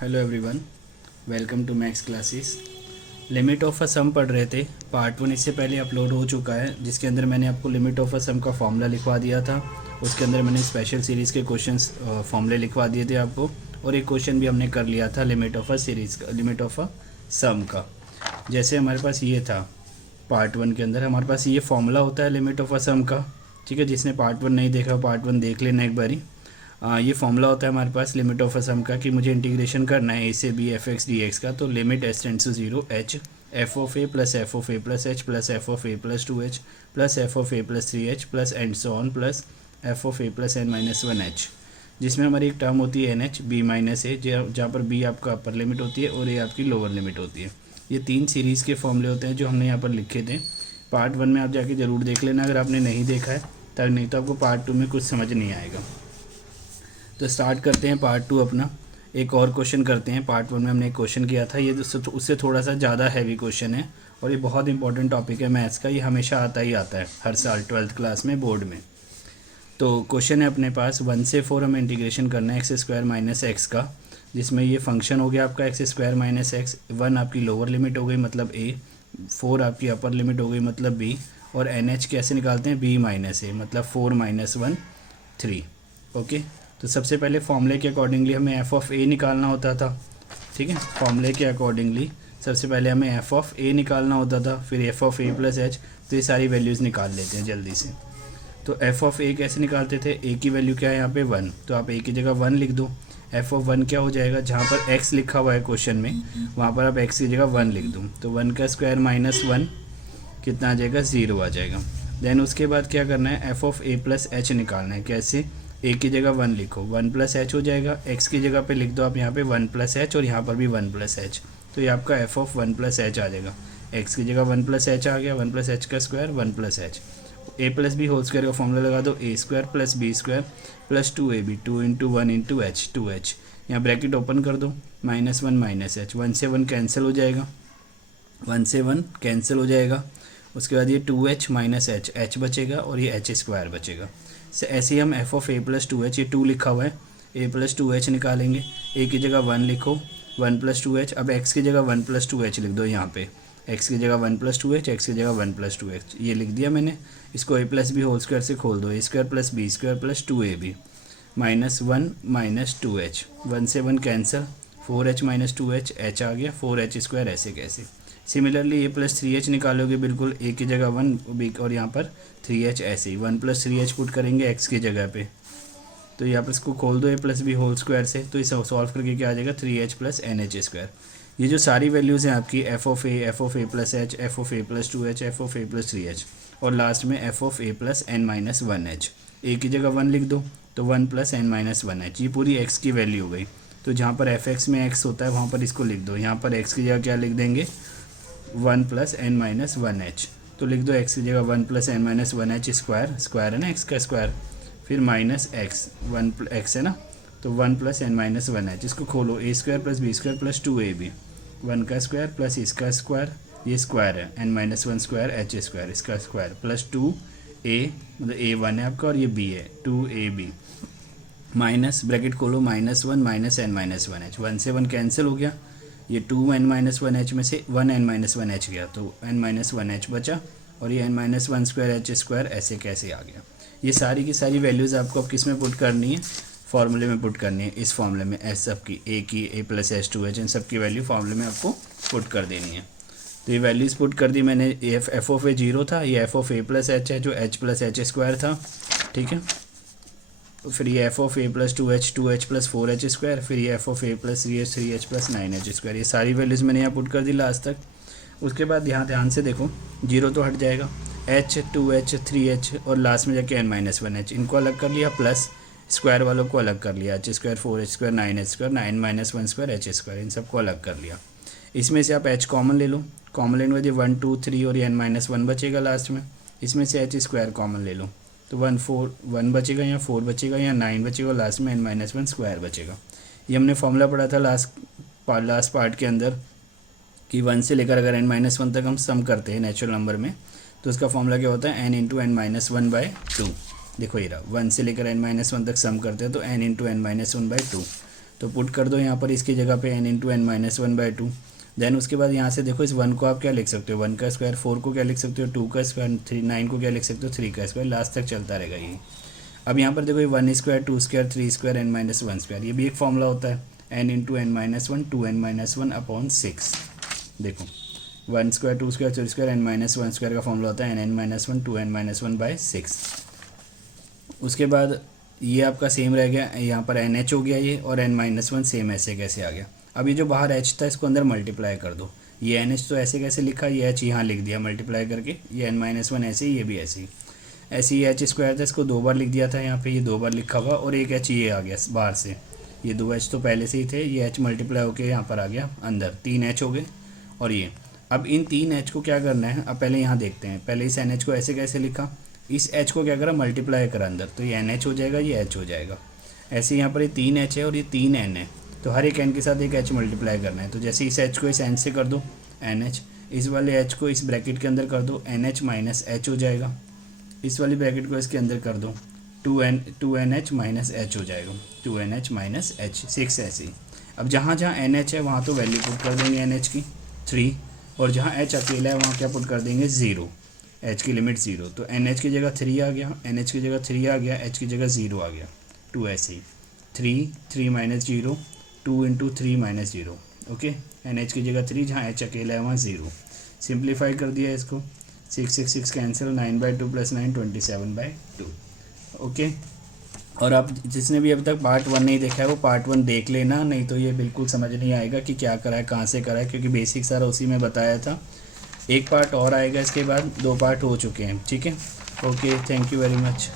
Hello everyone, welcome to Max classes. Limit of a sum पढ़ रहे थे। Part 1 इससे पहले अपलोड हो चुका है, जिसके अंदर मैंने आपको लिमिट ऑफ अ सम का फॉर्मूला लिखवा दिया था। उसके अंदर मैंने स्पेशल सीरीज़ के क्वेश्चंस फॉर्मूले लिखवा दिए थे आपको, और एक क्वेश्चन भी हमने कर लिया था लिमिट ऑफ अ सीरीज़ का, लिमिट ऑफ अ सम का। जैसे हमारे पास ये था पार्ट 1 के अंदर, हमारे पास ये फॉर्मूला होता है लिमिट ऑफ अ सम का। ठीक है, जिसने पार्ट 1 नहीं देखा पार्ट 1 देख लेना एक बारी। ये फॉर्मूला होता है हमारे पास लिमिट ऑफ अ सम का कि मुझे इंटीग्रेशन करना है ए से B F X D X का। तो limit S tends to 0 H F of A plus F of A plus H plus F of A plus 2 H plus F of A plus 3 H plus and so on plus F of A plus N minus 1 H, जिसमें हमारी एक term होती है N H B minus A, जहाँ पर B आपका upper limit होती है और ए आपकी लोअर लिमिट होती है। ये 3 सीरीज़ के फॉर्मूले होते हैं जो हमने यहाँ पर लिखे थे। पार्ट 1 में आप जाके ज़रूर देख लेना अगर आपने नहीं देखा है, तब नहीं तो आपको पार्ट 2 में कुछ समझ नहीं आएगा। तो स्टार्ट करते हैं पार्ट 2 अपना। एक और क्वेश्चन करते हैं। पार्ट 1 में हमने एक क्वेश्चन किया था, ये उससे थोड़ा सा ज़्यादा हैवी क्वेश्चन है और ये बहुत इंपॉर्टेंट टॉपिक है मैथ्स का। ये हमेशा आता ही आता है हर साल 12th क्लास में बोर्ड में। तो क्वेश्चन है अपने पास 1 से 4 हमें इंटीग्रेशन करना है एक्स स्क्वायर माइनस एक्स का, जिसमें ये फंक्शन हो गया आपका एक्स स्क्वायर माइनस एक्स। 1 आपकी लोअर लिमिट हो गई मतलब ए, 4 आपकी अपर लिमिट हो गई मतलब बी, और एन एच कैसे निकालते हैं बी माइनस ए मतलब 4 माइनस 1 3। ओके, तो सबसे पहले फॉर्मूले के अकॉर्डिंगली हमें एफ ऑफ ए निकालना होता था। ठीक है, फॉर्मूले के अकॉर्डिंगली सबसे पहले हमें एफ ऑफ ए निकालना होता था, फिर F of A plus H. तो ये सारी वैल्यूज़ निकाल लेते हैं जल्दी से। तो एफ ऑफ ए कैसे निकालते थे, ए की वैल्यू क्या है यहाँ पे 1, तो आप ए की जगह 1 लिख दो। एफ ऑफ 1 क्या हो जाएगा, जहाँ पर एक्स लिखा हुआ है क्वेश्चन में वहाँ पर आप एक्स की जगह 1 लिख दो। तो 1 का स्क्वायर माइनस 1 कितना आ जाएगा, 0 आ जाएगा। देन उसके बाद क्या करना है, F of A plus H निकालना है। कैसे, ए की जगह 1 लिखो, 1 प्लस एच हो जाएगा। एक्स की जगह पे लिख दो आप यहाँ पे 1 प्लस एच, और यहाँ पर भी 1 प्लस एच। तो ये आपका एफ ऑफ 1 प्लस एच आ जाएगा। एक्स की जगह 1 प्लस एच आ गया, 1 प्लस एच का square 1 plus H. A plus B whole square का फॉर्मूला लगा दो, A square plus B square plus 2ab 2 into 1 into H 2h। यहाँ ब्रैकेट ओपन कर दो, माइनस 1 माइनस एच, 1 से 1 कैंसिल हो जाएगा, 1 से 1 कैंसिल हो जाएगा। उसके बाद ये 2h माइनस एच, एच बचेगा और ये एच स्क्वायर बचेगा। से ऐसे ही हम F of A plus 2h, ये 2 लिखा हुआ है, ए प्लस 2h निकालेंगे। ए की जगह 1 लिखो, 1 प्लस 2h। अब एक्स की जगह 1 प्लस 2h लिख दो यहाँ पे, एक्स की जगह 1 प्लस 2h, एक्स की जगह 1 प्लस 2h, ये लिख दिया मैंने। इसको A plus B whole square से खोल दो, A square plus B square plus 2ab minus 1 minus 2h, 1 से 1 cancel, 4h minus 2h, h आ गया, 4h स्क्वायर ऐसे कैसे। सिमिलरली ए प्लस 3h निकालोगे, बिल्कुल ए की जगह 1 बी और यहाँ पर 3h ऐसे ही 1 प्लस 3h पुट करेंगे एक्स की जगह पे। तो यहाँ पर इसको खोल दो ए प्लस बी होल स्क्वायर से, तो इसे सॉल्व करके क्या आ जाएगा 3h plus N H square. ये जो सारी वैल्यूज़ हैं आपकी F of A plus H, F of A plus 2h, F of A plus 3h, और लास्ट में F of A plus N minus 1h। A की जगह 1 लिख दो, तो 1 प्लस एन माइनस 1h, ये पूरी एक्स की वैल्यू हो गई। तो जहाँ पर एफ एक्स में एक्स होता है वहाँ पर इसको लिख दो। यहाँ पर एक्स की जगह क्या लिख देंगे, 1 प्लस एन माइनस 1h। तो लिख दो एक्स की जगह 1 plus N minus 1h square, square है ना एक्स का स्क्वायर, फिर माइनस एक्स, 1 एक्स है ना, तो 1 प्लस एन माइनस 1h। इसको खोलो, A square plus B square plus 2ab, 1 का स्क्वायर प्लस इसका स्क्वायर, ये स्क्वायर है, N minus 1 square H square, इसका स्क्वायर प्लस 2a मतलब a1 है आपका और ये b है 2ab, माइनस ब्रैकेट खोलो, minus 1 minus N minus 1h, 1 से 1 कैंसिल हो गया, ये 2n माइनस 1h में से 1n माइनस 1h गया, तो n माइनस 1h बचा, और ये n minus 1 square H square ऐसे कैसे आ गया। ये सारी की सारी वैल्यूज़ आपको अब किस में पुट करनी है, फॉर्मूले में पुट करनी है। इस फॉर्मूले में एस सब की, ए की ए प्लस एच 2h, इन सब की वैल्यू फॉर्मूले में आपको पुट कर देनी है। तो ये वैल्यूज़ पुट कर दी मैंने। एफ ऑफ ए 0 था, ये F of A plus H है जो एच प्लस एच स्क्वायर था। ठीक है, फिर ये F of A plus 2h plus 4h square, फिर ये F of A plus 3h plus 9h square. ये सारी वैल्यूज़ मैंने यहाँ पुट कर दी लास्ट तक। उसके बाद यहाँ ध्यान से देखो, 0 तो हट जाएगा, h 2h 3h और लास्ट में जाके n माइनस 1h, इनको अलग कर लिया, प्लस स्क्वायर वालों को अलग कर लिया, h square 4h square 9h square 9 minus 1 square h square, इन सबको अलग कर लिया। इसमें से आप h कॉमन ले लो, कॉमन लेने में 1 2 3 और n माइनस 1 बचेगा लास्ट में। इसमें से h स्क्वायर कॉमन ले लो, तो 1 बचेगा, यहाँ 4 बचेगा, यहाँ 9 बचेगा, लास्ट में n माइनस 1 स्क्वायर बचेगा। ये हमने फॉर्मूला पढ़ा था लास्ट पार्ट के अंदर कि 1 से लेकर अगर n माइनस 1 तक हम सम करते हैं नेचुरल नंबर में, तो उसका फॉर्मूला क्या होता है, n इंटू एन माइनस 1/2। देखो ये रहा, 1 से लेकर n माइनस 1 तक सम करते हैं तो n इंटू एन माइनस 1/2। तो पुट कर दो यहाँ पर इसकी जगह पे n into N minus 1/2। Then उसके बाद यहाँ से देखो इस 1 को आप क्या लिख सकते हो, 1 का स्क्वायर, 4 को क्या लिख सकते हो, 2 का स्क्वायर, 9 को क्या लिख सकते हो, 3 का स्क्वायर, लास्ट तक चलता रहेगा ये। अब यहाँ पर देखो ये 1 square, 2 square, 3 square, n minus 1 square, ये भी एक फॉर्मूला होता है, n into N minus 1 2n minus 1 upon 6। देखो 1 square, 2 square, 3 square, n minus 1 square का फॉर्मूला होता है n माइनस 1 2n माइनस 1/6। उसके बाद ये आपका सेम रह गया, यहाँ पर NH हो गया ये, और n माइनस 1 सेम ऐसे कैसे आ गया। अब ये जो बाहर h था इसको अंदर मल्टीप्लाई कर दो, ये NH तो ऐसे कैसे लिखा, ये h यहाँ लिख दिया मल्टीप्लाई करके, ये n माइनस 1 ऐसे ही, ये भी ऐसे ही। ऐसे ही h स्क्वायर था, इसको 2 बार लिख दिया था, यहाँ पे ये 2 बार लिखा हुआ, और एक h ये आ गया बाहर से, ये 2 h तो पहले से ही थे, ये h मल्टीप्लाई होके यहाँ पर आ गया अंदर, 3 h हो गए। और ये अब इन 3 h को क्या करना है, अब पहले यहाँ देखते हैं, पहले इस NH को ऐसे कैसे लिखा, इस h को क्या करा मल्टीप्लाई करा अंदर, तो ये NH हो जाएगा, ये h हो जाएगा। ऐसे यहाँ पर ये 3 h है और ये 3 n है, तो हर एक n के साथ एक h मल्टीप्लाई करना है। तो जैसे इस h को इस n से कर दो NH, इस वाले h को इस ब्रैकेट के अंदर कर दो NH माइनस h हो जाएगा, इस वाली ब्रैकेट को इसके अंदर कर दो 2NH माइनस h हो जाएगा, 2NH माइनस h, 6 ऐसे ही। अब जहाँ जहाँ NH है वहाँ तो वैल्यू पुट कर देंगे NH की 3, और जहाँ h अकेला है वहाँ क्या पुट कर देंगे 0, h की लिमिट 0। तो NH की जगह 3 आ गया, NH की जगह 3 आ गया, h की जगह 0 आ गया, 2 ऐसे ही, 3 minus 0, 2 into 3 minus 0। Okay, NH की जगह 3, जहाँ h अकेला है वहाँ 0। सिंप्लीफाई कर दिया इसको, 6 कैंसिल, 9/2 + 9 27/2। ओके, और आप जिसने भी अभी तक पार्ट 1 नहीं देखा है वो पार्ट 1 देख लेना, नहीं तो ये बिल्कुल समझ नहीं आएगा कि क्या करा है, कहाँ से करा है, क्योंकि बेसिक सारा उसी में बताया था। एक पार्ट और आएगा इसके बाद, 2 पार्ट हो चुके हैं। ठीक है, okay, thank you very much.